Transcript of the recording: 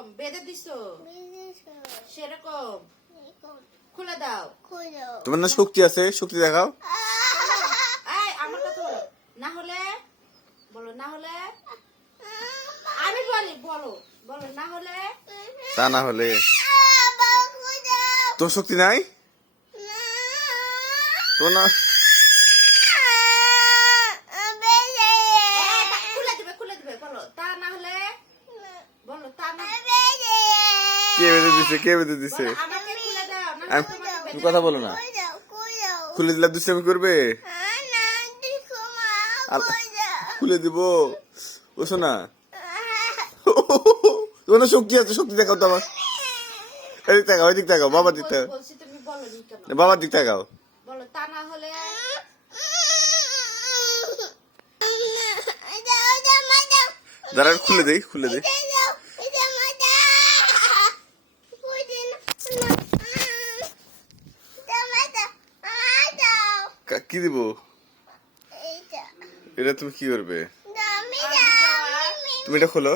যেরকম বেঁধে দিছো সেরকম খুলে দাও। তোমার না শক্তি আছে, শক্তি দেখাও। এই আমার কথা বলো, না হলে বলো, না হলে আমি বলি, বলো বলো, না হলে তা না হলে তোর শক্তি নাই, তোর না খুলে দিবে, খুলে দিবে, বলো তা না হলে, বলো তা না, কে বেঁধে দিছে, কে বেঁধে দিছে? বলো, আমাকে খুলে দাও, না আমি- তোমাকে তুমি বেঁধে কথা দাও। বলো না, খুলে দিলে দুষ্টামি করবে। খুলে দিব ও শোনা, তোমার না শক্তি আছে, শক্তি দেখাও তো আমার। এদিক তাকাও, এদিক তাকাও, বাবার দিক তাকাও, বলছি তুমি বলোনি কেন? বাবার দিক তাকাও। বলো তা না হলে, দাঁড়া খুলে দেই, খুলে দেই। কি দিব? এটা তুমি কি করবে? তুমি এটা খোলো।